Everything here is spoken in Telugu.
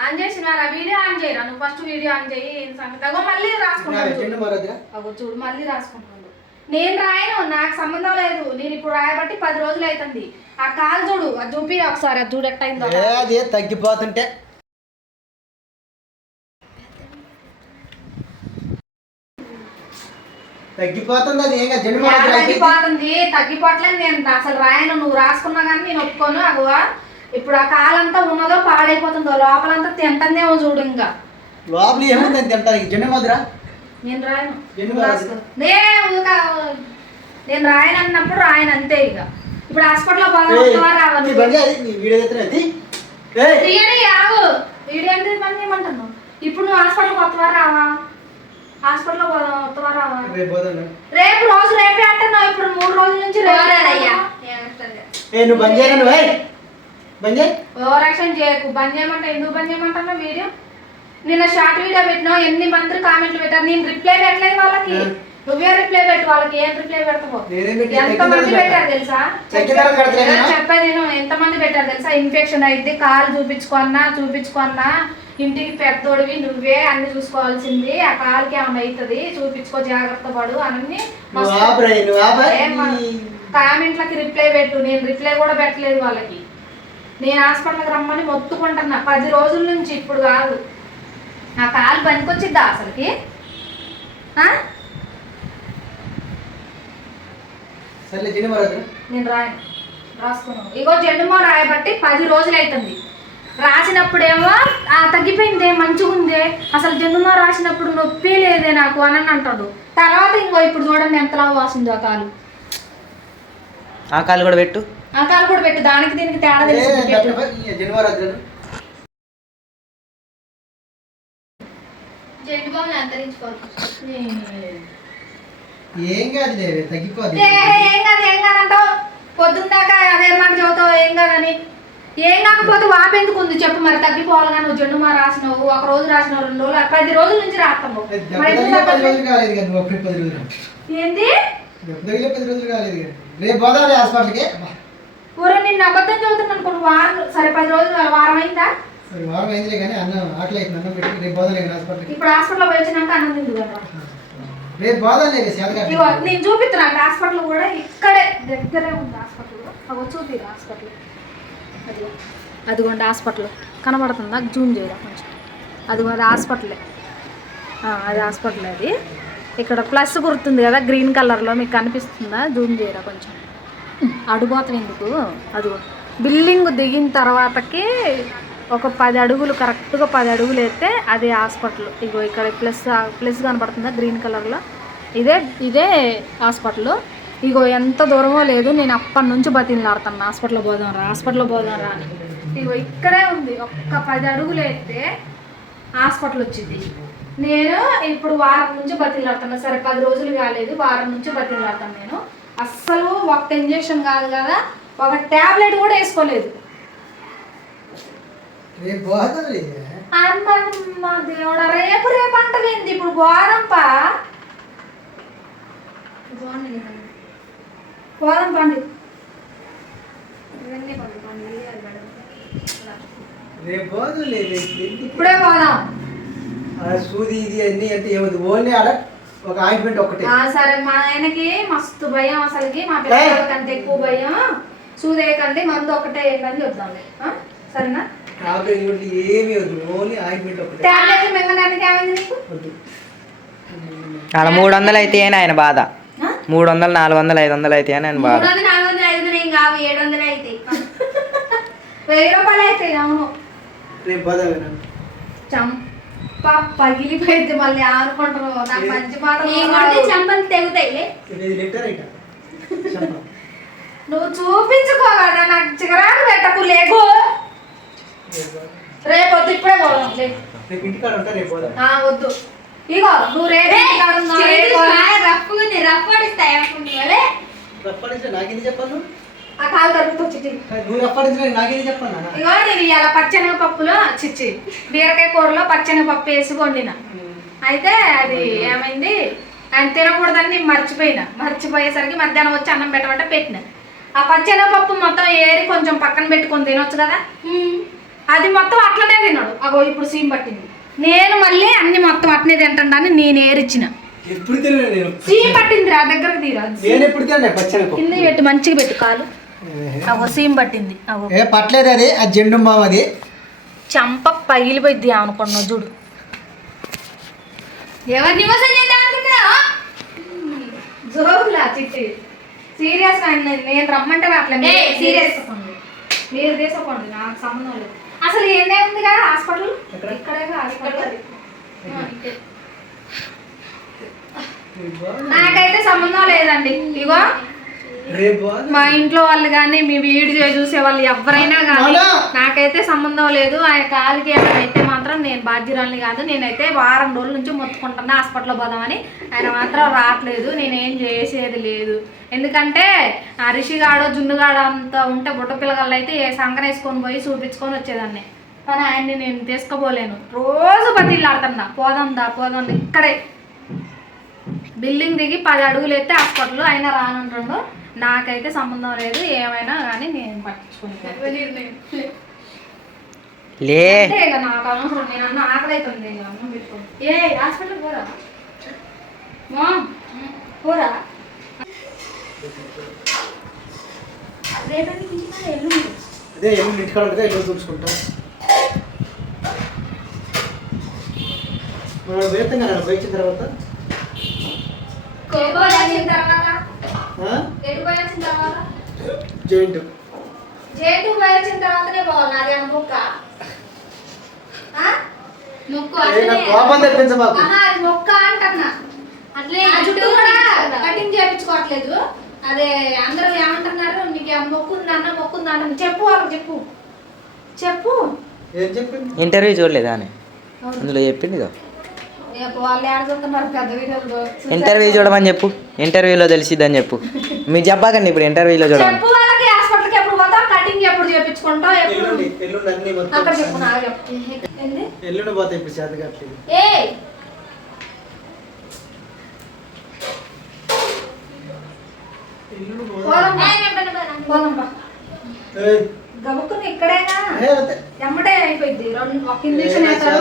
ఆన్ చేసినారా? వీడియో ఆన్ చేయరా? నువ్వు ఫస్ట్ వీడియో ఆన్ చేయి. సంగతి అగో మళ్ళీ రాసుకుంటాను. అగో చూడు మళ్ళీ రాసుకుంటాను. నేను రాయను, నాకు సంబంధం లేదు. నేను ఇప్పుడు రాయబట్టి 10 రోజులు అవుతుంది. ఆ కాలు చూడు, అది చూపి ఒకసారి. అది చూడు ఎట్ట అయిందో. అదే తగ్గిపోతుంటే తగ్గిపోతుంది. అది ఏం తగ్గిపోవట్లేదు. నేను అసలు రాయను. నువ్వు రాసుకున్నా కానీ నేను ఒప్పుకోను. అగో ఇప్పుడు ఆ కాలంతా ఉన్నదో పాడైపోతుందో, లోపలంతా తింటుందేమో చూడు. ఇంకా లోపల ఏముందని తింటాను. జెండు మధురా నేను రాయను. నేను రాయను అన్నప్పుడు రాయను అంతే. ఇక ఇప్పుడు హాస్పిటల్లో రావాలి. వీడియో ఎంత పని చేయమంటున్నావు? ఇప్పుడు నువ్వు హాస్పిటల్కి వస్తావా రావా? హాస్పిటల్లో వస్తావా రావా? రేపు రోజు రేపే అంటున్నావు. ఇప్పుడు 3 రోజుల నుంచి ఓవరాక్షన్ చేయకు. బంద్ చేయమంటా. ఎందుకు బంద్ చేయమంటున్నావు? వీడియో నిన్న షార్ట్ వీడియో పెట్టినావు. ఎన్ని మంది కామెంట్లు పెట్టారు. నేను రిప్లై పెట్టలేదు వాళ్ళకి. నువ్వే రిప్లై పెట్టు వాళ్ళకి. ఏం రిప్లై పెడతావు? ఎంతమంది పెట్టారు తెలుసా? చెప్పేది నేను. ఎంతమంది పెట్టారు తెలుసా? ఇన్ఫెక్షన్ అయితే కాలు చూపించుకున్నా ఇంటికి పెద్దోడివి, నువ్వే అన్ని చూసుకోవాల్సింది. ఆ కాలుకి ఏమన్నా అవుతుంది, చూపించుకో, జాగ్రత్త పడు అని కామెంట్లకి రిప్లై పెట్టు. నేను రిప్లై కూడా పెట్టలేదు వాళ్ళకి. నేను హాస్పిటల్కి రమ్మని మొత్తుకుంటున్నా 10 రోజుల నుంచి. ఇప్పుడు కాదు. నా కాలు పనికొచ్చిద్దా అసలుకి? నేను రాసుకున్నాను. ఇగో జెండుమో రాయబట్టి 10 రోజులు అవుతుంది. రాసినప్పుడేమో తగ్గిపోయిందే, మంచిగా ఉందే, అసలు జెండుమో రాసినప్పుడు నొప్పి లేదే నాకు అని అంటాడు. తర్వాత ఇంకో ఇప్పుడు చూడండి ఎంతలా వాసిందో ఆ కాలు కూడా పెట్టు. దానికి దీనికి తేడా తెలిసింది. ఏం కాదంటావు. పొద్దున్నాక అదే మాట చదువుతావు ఏం కాదని. ఏం కాకపోతే వాపెందుకు ఉంది చెప్పు. మరి తగ్గిపోవాలిగా. నువ్వు జెండుమా రాసినావు, 1 రోజు రాసినావు, 2 రోజులు, 10 రోజుల నుంచి రాస్తావు. ఏంది ఊరు నిన్ను అబద్ధం చదువుతున్నాను అనుకో. వారం సరే 10 రోజులు, వారం అయిందా? ఇప్పుడు హాస్పిటల్ వచ్చినాక అన్నం తిందు కదా. నేను చూపిస్తున్నా. హాస్పిటల్ కూడా ఇక్కడే దగ్గరే ఉంది. హాస్పిటల్ చూపి. హాస్పిటల్ అదిగోండి. హాస్పిటల్ కనబడుతుందా? జూమ్ చేయరా కొంచెం. అదిగోండి హాస్పిటలే. అది హాస్పిటల్. అది ఇక్కడ ప్లస్ గుర్తుంది కదా గ్రీన్ కలర్లో, మీకు కనిపిస్తుందా? జూమ్ చేయరా కొంచెం. అడుగుతాం ఎందుకు? అదిగో బిల్డింగ్ దిగిన తర్వాతకి ఒక 10 అడుగులు, కరెక్ట్గా 10 అడుగులు అయితే అది హాస్పిటల్. ఇగో ఇక్కడ ప్లస్ కనబడుతుందా గ్రీన్ కలర్లో? ఇదే హాస్పిటల్. ఇగో ఎంత దూరమో లేదు. నేను అప్పటి నుంచి బతిలాడుతాను హాస్పిటల్లో పోదాం రా అని. ఇగో ఇక్కడే ఉంది. ఒక్క 10 అడుగులు అయితే హాస్పిటల్ వచ్చింది. నేను ఇప్పుడు వారం నుంచి బతిలాడుతాను. సరే 10 రోజులు కాలేదు, వారం నుంచి బతిలాడుతాను. నేను అస్సలు ఒక్క ఇంజెక్షన్ కాదు కదా, ఒక ట్యాబ్లెట్ కూడా వేసుకోలేదు. అమ్మ దేవుడా, రేపు అంటవేంది? ఇప్పుడు పోదంపా. పోదాం పండి. ఇప్పుడే పోదాం. సూది ఇది అన్ని అంటే ఏముంది? ఓన్లీ ఆడ ఒక ఆయింట్మెంట్ ఒకటి. సరే మా ఆయనకి మస్తు భయం అసలుకి. మా పిల్లలకంటే ఎక్కువ భయం. సూది కంటే మందు ఒకటే ఏంటని చెప్తాంలే. సరేనా? ఏమి వద్దు. ఓన్లీ ఆయింట్మెంట్ ఒకటి. టాబ్లెట్ మింగడానికి ఏమైంది నీకు? అలా 300 అయితే ఆయన బాధ. 300, 400, 500 అయితే ఆయన బాధ. 300, 400, 500 ఏం కావు. 700 అయితే 1000 రూపాయలు అయితే. అవును. చంప పగిలిపోయింది. మళ్ళీ ఆనుకుంటారు. నాకు మంచి మాట చంపలు తెగుతాయి. నువ్వు చూపించుకో కదా. నాకు చిగరాకు పెట్టకు. లేకు. రేపు వద్దు. ఇప్పుడే పోదాం. వద్దు. ఇగో నువ్వు రేపు ఆ కాలు తగ్గుతూ ఇగో నేను ఇలా పచ్చెనగపప్పులో చిచ్చి బీరకాయ కూరలో పచ్చెనగపప్పు వేసి వండిన. అయితే అది ఏమైంది, ఆయన తినకూడదని నేను మర్చిపోయేసరికి మధ్యాహ్నం వచ్చి అన్నం పెట్టమంటే పెట్టిన. ఆ పచ్చెనగపప్పు మొత్తం ఏరి కొంచెం పక్కన పెట్టుకొని తినొచ్చు కదా. అది మొత్తం అట్లనే తిన్నాడు. అగో ఇప్పుడు సీమ్ పట్టింది. నేను మళ్ళీ అన్ని మొత్తం అట్నే తింటాను నేను ఏరిచ్చిన. ఎప్పుడు తిన్నా నేను సీమ్ పట్టింది రా దగ్గరకు తీరా. నేను ఎప్పుడు తిన్నా పచ్చడి కింద పెట్టి మంచిగా పెట్టు కాలు. అగో సీమ్ పట్టింది. అగో ఏ పట్టలేదు అది ఆ జెండు మామ అది చంప పగిలిపోయింది అనుకున్నావు చూడు. ఎవరిని మోసం చేద్దామనుకున్నా జోకులా చిట్టి సీరియస్ నేను రమ్మంటే రావట్లేదు. సీరియస్ మీరు తీసుకోండి నాకు సంబంధం లేదు. అసలు ఏమేముంది కదా హాస్పిటల్ ఇక్కడే హాస్పిటల్. నాకైతే సంబంధం లేదండి. ఇగో మా ఇంట్లో వాళ్ళు కానీ మీ వీడియో చూసే వాళ్ళు ఎవరైనా కానీ నాకైతే సంబంధం లేదు. ఆయన కాలికి ఏమైనా అయితే మాత్రం నేను బాధ్యురాలని కాదు. నేనైతే వారం రోజుల నుంచి మొత్తుకుంటున్నా హాస్పిటల్లో పోదామని. ఆయన మాత్రం రావట్లేదు. నేనేం చేసేది లేదు. ఎందుకంటే ఆ రిషిగాడో జున్నుగాడో అంత ఉంటే బుట్ట పిల్లగాళ్ళు అయితే ఏ సంకర వేసుకొని పోయి చూపించుకొని వచ్చేదాన్ని. కానీ ఆయన్ని నేను తీసుకోపోలేను. రోజు బతిలాడుతున్నా పోదాందా పోదాందా. ఇక్కడే బిల్డింగ్ దిగి 10 అడుగులు ఎత్తే హాస్పిటల్ అయినా రానుంటాడు. నాకైతే సంబంధం లేదు. ఏమైనా కానీ నేను పట్టించుకుంటాను. నాకు అనవసరం. నేను అన్న ఆకలి అవుతుంది. అన్నం పెట్టుకోండి. ఏ హాస్పిటల్ పోరా పోరా. అదే ఎల్లు ఇంటికాడ ఉంటుంది ఎల్లు చూసుకుంటా. మనం వేతంగా పోయించిన తర్వాత జైంట్ వచ్చిన తర్వాతనే పోవాలి. అది మొక్క కోపం తెప్పించ మాకు. అది మొక్క అంటన్నా. అట్లే చుట్టూ కూడా కటింగ్ చేయించుకోవట్లేదు. అదే అందరూ ఏమంటున్నారు నీకు మొక్కుందన్న చెప్పు వాళ్ళకి చెప్పు చెప్పు. ఏం చెప్పింది? ఇంటర్వ్యూ చూడలేదా అని అందులో చెప్పింది కదా. వాళ్ళు ఆడుతున్నారు పెద్ద వీడియోలు. ఇంటర్వ్యూ చూడమని చెప్పు. ఇంటర్వ్యూలో తెలిసిద్దని చెప్పు. మీరు చెప్పకండి ఇప్పుడు ఇంటర్వ్యూలో చూడమని చెప్పు వాళ్ళకి. హాస్పిటల్కి ఎప్పుడు పోతావు, కటింగ్ ఎప్పుడు చేయించుకుంటావు, అక్కడ చెప్పు. నాకు చెప్పు. ఎల్లుండి పోతాయి ఇప్పుడు చేత కట్టలేదు. గబుక్కుని ఇక్కడేనా ఎమ్మటే అయిపోయింది. ఒక ఇంజక్షన్ వేస్తారు.